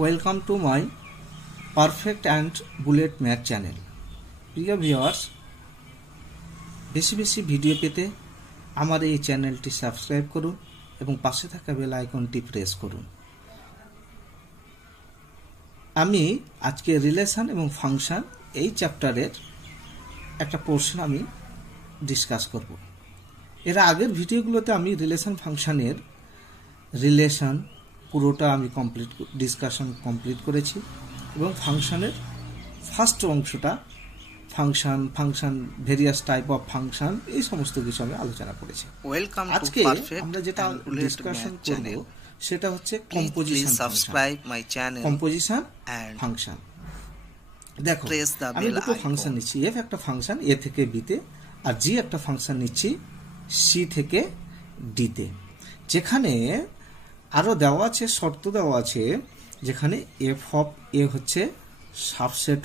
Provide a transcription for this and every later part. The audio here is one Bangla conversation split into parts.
Welcome to my perfect and bullet math channel. প্রিয় ভিউয়ার্স, বেশি বেশি ভিডিও পেতে আমার এই চ্যানেলটি সাবস্ক্রাইব করুন এবং পাশে থাকা বেল আইকনটি প্রেস করুন। আমি আজকে রিলেশন এবং ফাংশন এই চ্যাপ্টারের একটা পোর্শন আমি ডিসকাস করব। এর আগের ভিডিওগুলোতে আমি রিলেশন ফাংশনের রিলেশন পুরোটা আমি ডিসকাশন কমপ্লিট করেছি এবং ফাংশনের ফার্স্ট অংশটা function various type of function এই সমস্ত কিছু আমি আলোচনা করেছি। আজকে আমরা যেটা ডিসকাশন করব সেটা হচ্ছে কম্পোজিশন ফাংশন। দেখো, আমি দুটো ফাংশন নিচ্ছি, এফ একটা ফাংশন এ থেকে বিতে আর জি একটা ফাংশন নিচ্ছি সি থেকে ডিতে। যেখানে আরো দেওয়া আছে, শর্ত দেওয়া আছে, যেখানে এফ অফ এ হচ্ছে subset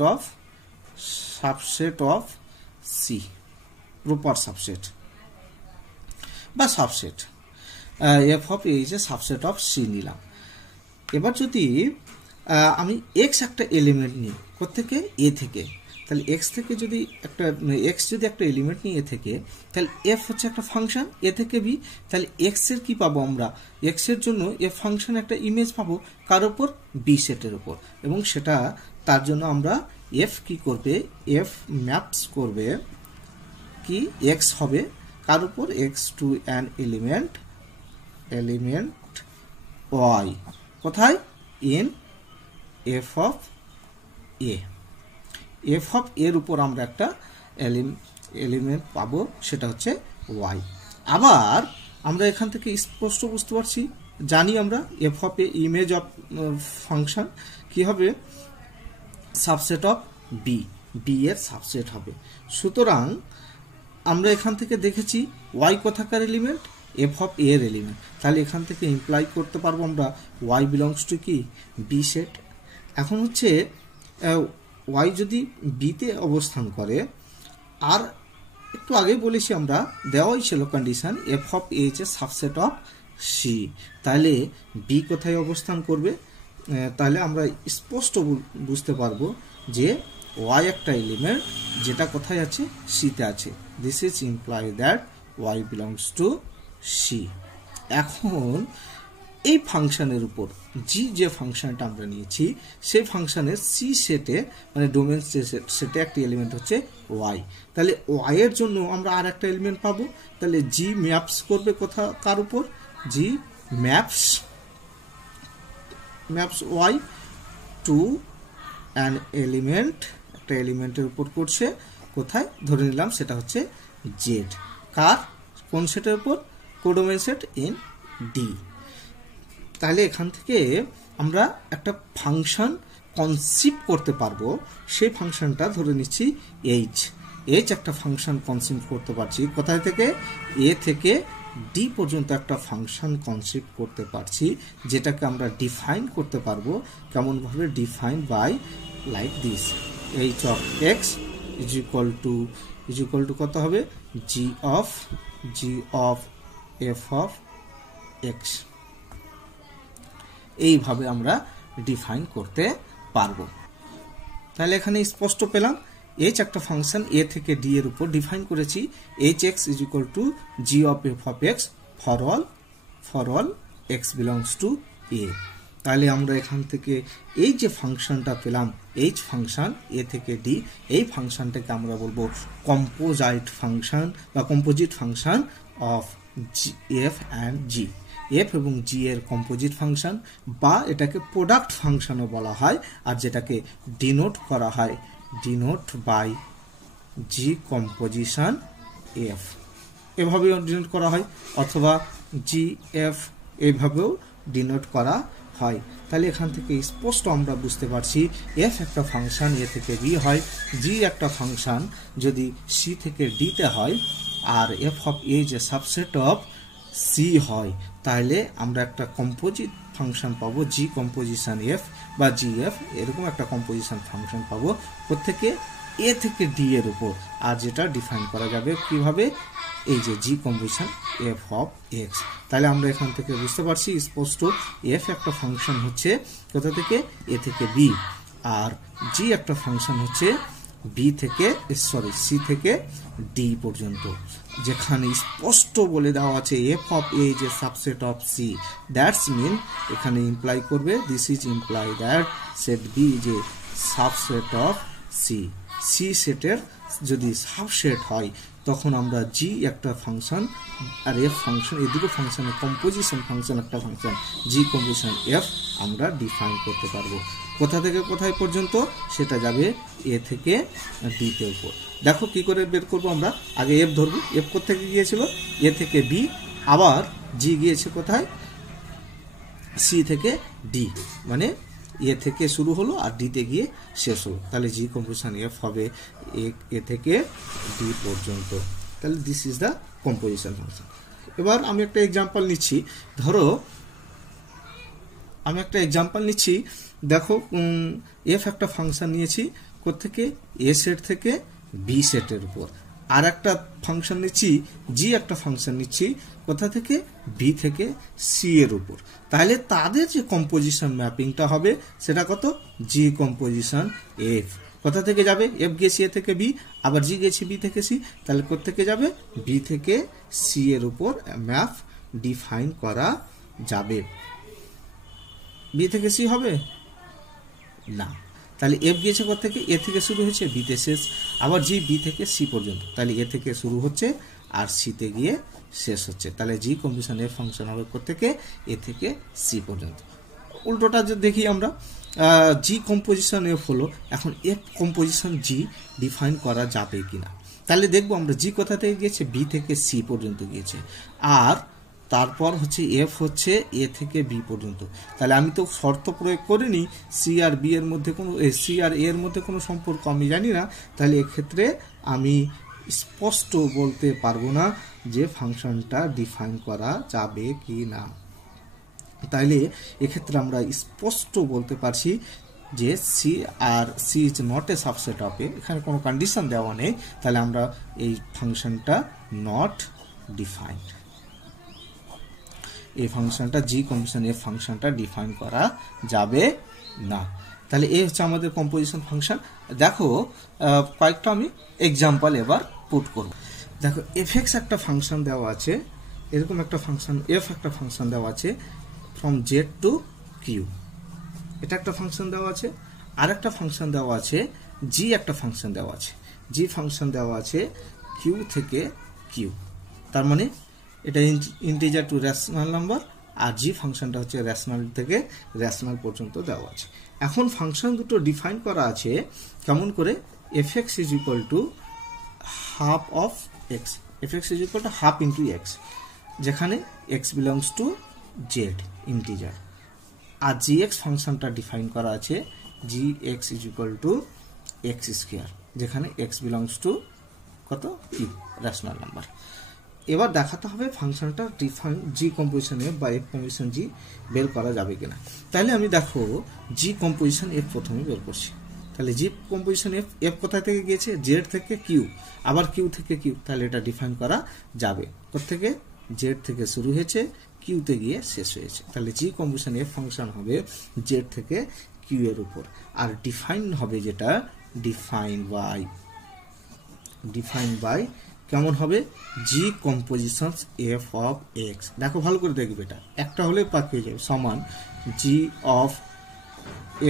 of C, proper subset বা subset. F of A is a subset of C নিলাম। এবার যদি আমি এক্স একটা এলিমেন্ট নিই কোত্থেকে, এ থেকে, তাহলে এক্স থেকে যদি একটা এলিমেন্ট নিই এ থেকে, তাহলে এফ হচ্ছে একটা ফাংশন এ থেকে বি। তাহলে এক্স এর কি পাবো আমরা? এক্স এর জন্য এফ ফাংশন একটা ইমেজ পাবো কার উপর? বি সেটের উপর। এবং সেটা তার জন্য আমরা এফ কি করবে, এফ ম্যাপস করবে কি, এক্স হবে কার উপর? X to an element Y. কোথায়? In F of A. F of এর উপর আমরা একটা এলিমেন্ট পাবো, সেটা হচ্ছে ওয়াই। আবার আমরা এখান থেকে স্পষ্ট বুঝতে পারছি, জানি আমরা F of A image of function কি হবে? সাবসেট অফ বি, বি এর সাবসেট হবে। সুতরাং আমরা এখান থেকে দেখেছি ওয়াই কোথাকার এলিমেন্ট? এফ অফ এ এর এলিমেন্ট। তাহলে এখান থেকে ইমপ্লাই করতে পারবো আমরা ওয়াই বিলংস টু কি, বি সেট। এখন হচ্ছে ওয়াই যদি বিতে অবস্থান করে, আর একটু আগে বলেছি আমরা, দেওয়াই ছিল condition F of A is a subset of C. তাহলে বি কোথায় অবস্থান করবে? তাহলে আমরা স্পষ্ট বুঝতে পারবো যে ওয়াই একটা এলিমেন্ট যেটা কোথায় আছে? সিতে আছে। This is imply that Y belongs to C. এখন এই ফাংশনের উপর জি যে ফাংশনটা আমরা নিয়েছি, সেই ফাংশনের সি সেটে মানে ডোমেন সেটে একটা এলিমেন্ট হচ্ছে ওয়াই। তাহলে ওয়াই এর জন্য আমরা আর একটা এলিমেন্ট পাবো। তাহলে জি ম্যাপস করবে কার উপর? G maps Y to an element, একটা এলিমেন্টের উপর করছে। কোথায়? ধরে নিলাম সেটা হচ্ছে জেড। কার? কোন সেটের উপর? Codomain set in D. তাহলে এখান থেকে আমরা একটা ফাংশন কনসিভ করতে পারবো। সেই ফাংশনটা ধরে নিচ্ছি এইচ একটা ফাংশন কনসিভ করতে পারছি। কোথায় থেকে? এ থেকে ডি পর্যন্ত একটা ফাংশন কনসিভ করতে পারছি, যেটাকে আমরা ডিফাইন করতে পারবো। কেমনভাবে? Define by like this, H of X is equal to কত হবে? G of F of X. এইভাবে আমরা ডিফাইন করতে পারবো। তাহলে এখানে স্পষ্ট পেলাম এইচ একটা ফাংশন এ থেকে ডি এর উপর ডিফাইন করেছি, H X is equal to G of F of X for all X belongs to A. তাহলে আমরা এখান থেকে এই যে ফাংশনটা পেলাম, এইচ ফাংশন এ থেকে ডি, এই ফাংশনটাকে আমরা বলবো composite function of F and G. F এবং জি এর কম্পোজিট ফাংশন, বা এটাকে প্রোডাক্ট ফাংশনও বলা হয়, আর যেটাকে ডিনোট করা হয় বাই জি কম্পোজিশন এফ, এভাবেও ডিনোট করা হয়, অথবা জি এফ এভাবেও ডিনোট করা হয়। তাহলে এখান থেকে স্পষ্ট আমরা বুঝতে পারছি এফ একটা ফাংশন এ থেকে বি হয়, জি একটা ফাংশন যদি সি থেকে ডিতে হয়, আর এফ অফ এ যে সাবসেট অফ সি হয়, তাহলে আমরা একটা কম্পোজিট ফাংশন পাবো, জি কম্পোজিশন এফ বা জি এফ, এরকম একটা কম্পোজিশন ফাংশন পাবো। প্রত্যেকে এ থেকে ডি এর উপর, আর যেটা ডিফাইন করা যাবে কিভাবে, এই যে জি কম্পোজিশন এফ অফ এক্স। তাহলে আমরা এখান থেকে বুঝতে পারছি স্পষ্ট এফ একটা ফাংশন হচ্ছে কোথা থেকে, এ থেকে বি, আর জি একটা ফাংশন হচ্ছে বি থেকে সি থেকে ডি পর্যন্ত, যেখানে স্পষ্ট বলে দেওয়া আছে এফ অফ এ যে subset of C, that's mean এখানে ইমপ্লাই করবে this is imply that set B যে সাবসেট অফ সি, সি সেটের যদি সাবসেট হয় তখন আমরা জি একটা ফাংশন আর এফ ফাংশন, এই দুটো ফাংশনের কম্পোজিশন ফাংশন একটা ফাংশন জি কম্পোজিশন এফ আমরা ডিফাইন করতে পারবো। কোথা থেকে কোথায় পর্যন্ত, সেটা যাবে এ থেকে ডি তে উপর। দেখো কি করে বের করবো আমরা, আগে এফ ধরবো, এফ কোথেকে গিয়েছিল, এ থেকে বি, আবার জি গিয়েছে কোথায়, সি থেকে ডি, মানে এ থেকে শুরু হলো আর ডি তে গিয়ে শেষ হলো, তাহলে জি কম্পোজিশন এফ হবে এ থেকে ডি পর্যন্ত। তাহলে this is the composition function. এবার আমি একটা এক্সাম্পল নিচ্ছি, ধরো আমি একটা এক্সাম্পল নিচ্ছি, দেখো এফ একটা ফাংশন নিয়েছি কোত্থেকে, এ সেট থেকে বি সেটের উপর, আর একটা ফাংশন নিচ্ছি জি একটা ফাংশন নিচ্ছি কোথা থেকে, বি থেকে সি এর উপর। তাহলে তাদের যে কম্পোজিশন ম্যাপিংটা হবে সেটা কত, জি কম্পোজিশন এফ। কোথা থেকে যাবে, এফ গেছি এ থেকে বি, আবার জি গেছি বি থেকে সি, তাহলে কোত্থেকে যাবে, বি থেকে সি এর উপর ম্যাপ ডিফাইন করা যাবে। বি থেকে সি হবে না, তাহলে এফ গিয়েছে কোথা থেকে, এ থেকে শুরু হচ্ছে বিতে শেষ, আবার জি বি থেকে সি পর্যন্ত, তাহলে এ থেকে শুরু হচ্ছে আর সিতে গিয়ে শেষ হচ্ছে, তাহলে জি কম্পোজিশন এফ ফাংশন হবে কোথেকে, এ থেকে সি পর্যন্ত। উল্টোটা যদি দেখি আমরা, জি কম্পোজিশন এফ হলো, এখন এফ কম্পোজিশন জি ডিফাইন করা যাবে কিনা, তাহলে দেখবো আমরা জি কোথা থেকে গিয়েছে, বি থেকে সি পর্যন্ত গিয়েছে, আর তারপর হচ্ছে এফ হচ্ছে এ থেকে বি পর্যন্ত। তাহলে আমি তো শর্ত প্রয়োগ করিনি সি আর বি এর মধ্যে কোনো, সি আর এ এর মধ্যে কোনো সম্পর্ক আমি জানি না, তাহলে এক্ষেত্রে আমি স্পষ্ট বলতে পারবো না যে ফাংশনটা ডিফাইন করা যাবে কি না। তাইলে এক্ষেত্রে আমরা স্পষ্ট বলতে পারছি যে C R C is not a subset of A, এখানে কোনো কন্ডিশন দেওয়া নেই, তাহলে আমরা এই ফাংশনটা নট ডিফাইন্ড, এই ফাংশনটা জি কম্পোজিশন এফ ফাংশনটা ডিফাইন করা যাবে না। তাহলে এই হচ্ছে আমাদের কম্পোজিশন ফাংশন। দেখো কয়েকটা আমি এক্সাম্পল এবার পুট করব। দেখো এফ এক্স একটা ফাংশন দেওয়া আছে, এরকম একটা ফাংশন এফ একটা ফাংশন দেওয়া আছে ফ্রম জেড টু কিউ, এটা একটা ফাংশন দেওয়া আছে, আর একটা ফাংশন দেওয়া আছে জি একটা ফাংশন দেওয়া আছে, জি ফাংশন দেওয়া আছে কিউ থেকে কিউ, তার মানে এটা ইন্টিজার টু রেশনাল নাম্বার, আর জি ফাংশনটা হচ্ছে রেশনাল থেকে রেশনাল পর্যন্ত দেওয়া আছে। এখন ফাংশন দুটো ডিফাইন করা আছে কেমন করে, F X is equal to half of X, F X is equal to half into X, যেখানে X belongs to Z integer, আর জি এক্স ফাংশনটা ডিফাইন করা আছে G X is equal to X square, যেখানে এক্স বিলংস টু কত, কিউ রেশনাল নাম্বার। এবার দেখাতে হবে ফাংশনটা ডিফাইন জি কম্পোজিশন এফ বা এফ কম্পোজিশন জি বের করা যাবে কিনা। তাহলে আমি দেখো জি কম্পোজিশন এফ প্রথমে বের করছি, তাহলে জি কম্পোজিশন এফ, এফ কোথা থেকে গিয়েছে, জেড থেকে কিউ, আবার কিউ থেকে কিউ, তাহলে এটা ডিফাইন করা যাবে, কোথেকে, জেড থেকে শুরু হয়েছে কিউতে গিয়ে শেষ হয়েছে, তাহলে জি কম্পোজিশন এফ ফাংশন হবে জেড থেকে কিউ এর উপর, আর ডিফাইন হবে যেটা ডিফাইন বাই কেমন হবে, জি কম্পোজিশন এফ অফ এক্স। দেখো ভালো করে দেখবে, এটা একটা হলে পাকিয়ে যাবে, সমান জি অফ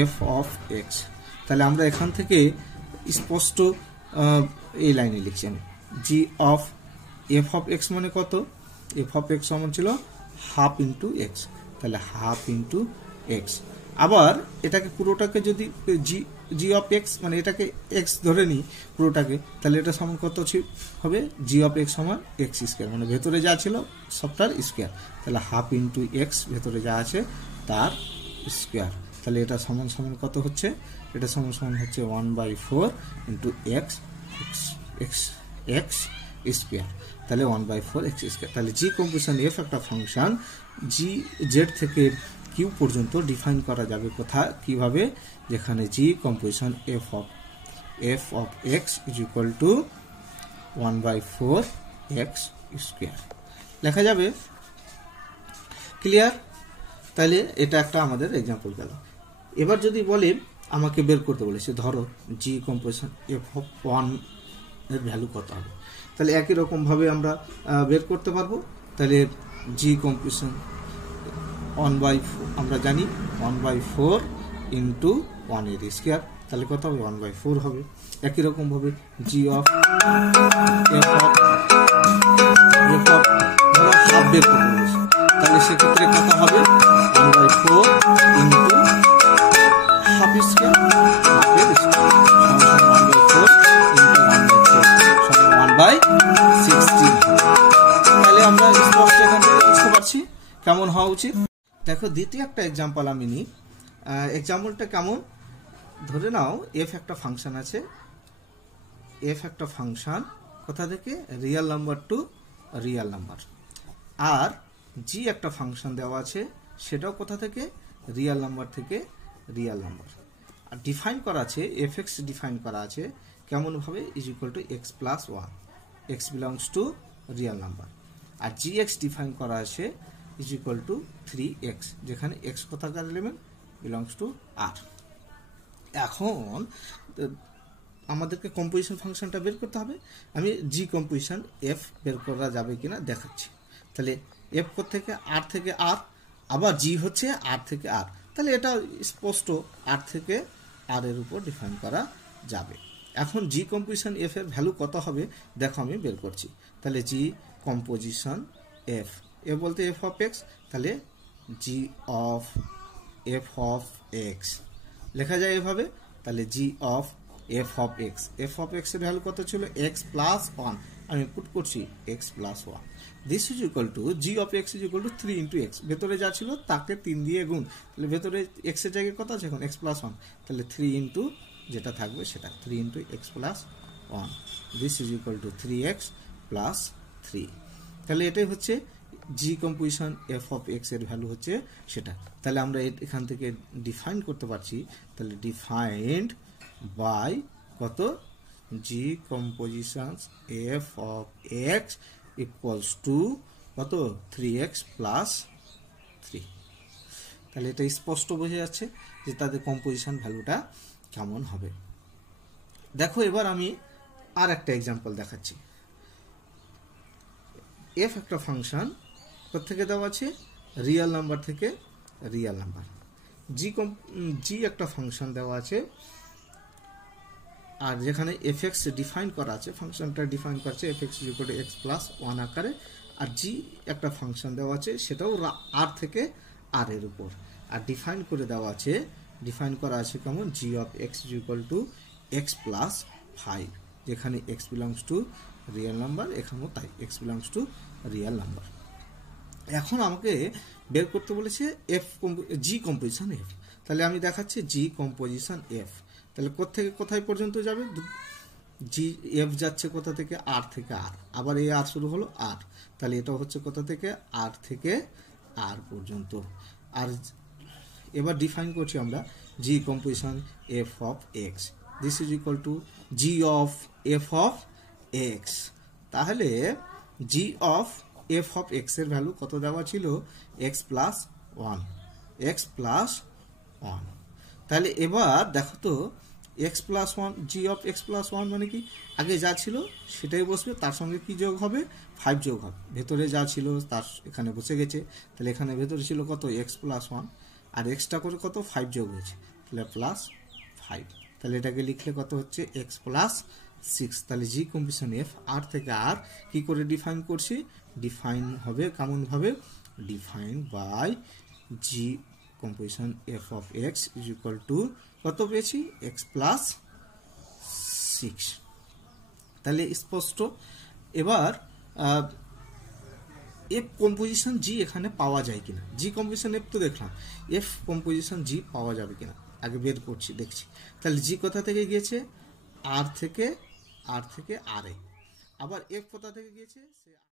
এফ অফ এক্স। তাহলে আমরা এখান থেকে স্পষ্ট এই লাইনে লিখছি আমি, জি অফ এফ অফ এক্স মানে কত, এফ অফ এক্স সমান ছিল হাফ ইন্টু এক্স, তাহলে হাফ ইন্টু এক্স। আবার এটাকে পুরোটাকে যদি জি জি অফ এক্স মানে এটাকে এক্স ধরে নিই পুরোটাকে, তাহলে এটা সমান কত হবে, জি অফ এক্স সমান এক্স স্কোয়ার, মানে ভেতরে যা ছিল সবটার স্কোয়ার, তাহলে হাফ ইন্টু এক্স ভেতরে যা আছে তার স্কোয়ার, তাহলে এটা সমান সমান কত হচ্ছে, এটা সমান সমান হচ্ছে 1/4 into X X X square, তাহলে 1/4 এক্স স্কোয়ার। তাহলে জি কম্পোজিশন এফ একটা ফাংশন জি জেড থেকে কিউ পর্যন্ত ডিফাইন করা যাবে কোথা, কিভাবে, যেখানে G composition F of F of X is equal to 1/4 X square লেখা যাবে। ক্লিয়ার? তাহলে এটা একটা আমাদের এক্সাম্পল গেল। এবার যদি বলে আমাকে বের করতে বলেছে, ধরো জি কম্পোজিশন এফ অফ 1 এর ভ্যালু কত হবে, তাহলে একই রকমভাবে আমরা বের করতে পারবো। তাহলে জি কম্পোজিশন 1/4 আমরা জানি 1/4 ইন্টু 1 এর স্কোয়ার, তাহলে কত হবে 1/4 হবে। একই রকমভাবে G of F of half বের করতে বলেছে, তাহলে সেক্ষেত্রে কত হবে 1/4 ইন্টু হাফ স্কোয়ার, হাফের স্কোয়ার 1/4 ইন্টু 1/16। তাহলে আমরা স্পষ্ট এখান থেকে বুঝতে পারছি কেমন হওয়া উচিত। দেখো দ্বিতীয় একটা এক্সাম্পল আমি নিই। এক্সাম্পলটা কেমন, ধরে নাও এফ একটা ফাংশন আছে, এফ একটা ফাংশন কোথা থেকে, real number to real number, আর জি একটা ফাংশন দেওয়া আছে, সেটাও কোথা থেকে, রিয়েল নাম্বার থেকে রিয়েল নাম্বার। আর ডিফাইন করা আছে, এফ এক্স ডিফাইন করা আছে কেমনভাবে, is equal to X plus 1, X belongs to real number. আর জি এক্স ডিফাইন করা আছে ইজ ইকুয়াল টু 3x, যেখানে এক্স কোথাকার এলিমেন্ট, বিলংস টু আর। এখন আমাদেরকে কম্পোজিশন ফাংশনটা বের করতে হবে। আমি জি কম্পোজিশন এফ বের করা যাবে কিনা দেখাচ্ছি। তাহলে এফ থেকে আর থেকে আর, আবার জি হচ্ছে আর থেকে আর, তাহলে এটা স্পষ্ট আর থেকে আর এর উপর ডিফাইন করা যাবে। এখন জি কম্পোজিশন এফ এর ভ্যালু কত হবে দেখো আমি বের করছি। তাহলে জি কম্পোজিশন এফ, এফ বলতে এফ অফ এক্স, তাহলে G of F of X লেখা যায় এভাবে। তাহলে G of F of X, F of X এর ভ্যালু কত ছিল, এক্স প্লাস 1, আমি পুট করছি X plus 1। This is equal to G of X is equal to 3 into X, ভেতরে যা ছিল তাকে 3 দিয়ে গুণ, তাহলে ভেতরে এক্স এর জায়গায় কত আছে এখন, এক্স প্লাস 1, তাহলে 3 ইন্টু যেটা থাকবে সেটা 3 into x plus 1, this is equal two 3x plus 3। তাহলে এটাই হচ্ছে জি কম্পোজিশন এফ অফ এক্স এর ভ্যালু হচ্ছে সেটা। তাহলে আমরা এখান থেকে ডিফাইন করতে পারছি, তাহলে ডিফাইন্ড বাই কত, G composition F of X equals to কত, 3x প্লাস 3। তাহলে এটা স্পষ্ট বোঝা যাচ্ছে যে তাদের কম্পোজিশন ভ্যালুটা কেমন হবে। দেখো এবার আমি আর একটা এক্সাম্পল দেখাচ্ছি। এফ একটা ফাংশন থেকে দেওয়া আছে, রিয়েল নাম্বার থেকে রিয়েল নাম্বার। জি একটা ফাংশন দেওয়া আছে, আর যেখানে এফ এক্স ডিফাইন করা আছে, ফাংশনটা ডিফাইন করছে F X is equal to X plus 1 আকারে। আর জি একটা ফাংশন দেওয়া আছে, সেটাও আর থেকে আর এর উপর, আর ডিফাইন করে দেওয়া আছে, ডিফাইন করা আছে কেমন, G of X is equal to X plus 5, যেখানে X belongs to real number, এখানেও তাই X belongs to real number. এখন আমাকে বের করতে বলেছে এফ জি কম্পোজিশন এফ, তাহলে আমি দেখাচ্ছি জি কম্পোজিশন এফ। তাহলে কোথেকে কোথায় পর্যন্ত যাবে, জি এফ যাচ্ছে কোথা থেকে, আর থেকে আর, আবার এই আর শুরু হলো আর, তাহলে এটা হচ্ছে কোথা থেকে, আর থেকে আর পর্যন্ত। আর এবার ডিফাইন করছি আমরা G composition F of X, this is equal to G of F of X. তাহলে G of F of X এর ভ্যালু কত দেওয়া ছিল, এক্স প্লাস 1, এক্স প্লাস 1। তাহলে এবার দেখো তো x plus 1, G of x plus 1 মানে কি, আগে যা ছিল সেটাই বসবে, তার সঙ্গে কি যোগ হবে, 5 যোগ হবে, ভেতরে যা ছিল তার এখানে বসে গেছে। তাহলে এখানে ভেতরে ছিল কত, এক্স প্লাস 1, আর এক্সটা করে কত 5 যোগ হয়েছে, তাহলে প্লাস 5। তাহলে এটাকে লিখলে কত হচ্ছে, এক্স প্লাস 6। তাহলে জি কম্পোজিশন এফ আর থেকে আর কি করে ডিফাইন করছি, ডিফাইন হবে কেমন ভাবে, define by G composition F of X is equal to কত পেয়েছি, এক্স প্লাস 6। তাহলে স্পষ্ট। এবার এফ কম্পোজিশন জি এখানে পাওয়া যায় কিনা, জি কম্পোজিশন এফ তো দেখলাম, এফ কম্পোজিশন জি পাওয়া যাবে কিনা আগে বের করছি, দেখছি। তাহলে জি কোথা থেকে গিয়েছে, আর থেকে আর এ, আবার এফ কোথা থেকে গিয়েছে,